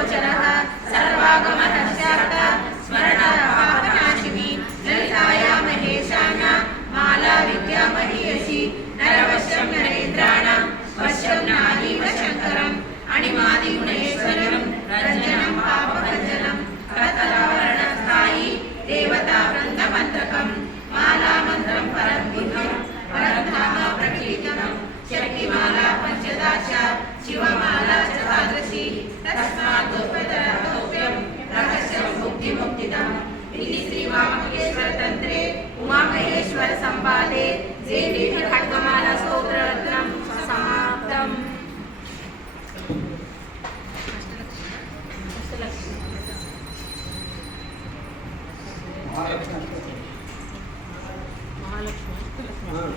गोचरः सर्वागमनस्यार्थ स्मरणपापनाशिनी ललिताया महेशाना माला विद्यामहीयसी नरवश्यं नरेन्द्राणां वश्यं नारीव शङ्करम् अणिमादिगुणेश्वरं रञ्जनं पापभञ्जनं करतलावरणस्थायी देवतावृन्दमन्त्रकं मालामन्त्रं परं गुह्यं परधाम प्रकीर्तनं शक्तिमाला पञ्चदश शिवमाला चतादशी तस्मात् दुर्गतरतोप्यं रहस्यं मुक्तिमुक्तिदम् इति श्रीवामकेश्वरतन्त्रे उमामहेश्वरसंवादे देवी खड्गमाला स्तोत्ररत्नं समाप्तम्। महालक्ष्मी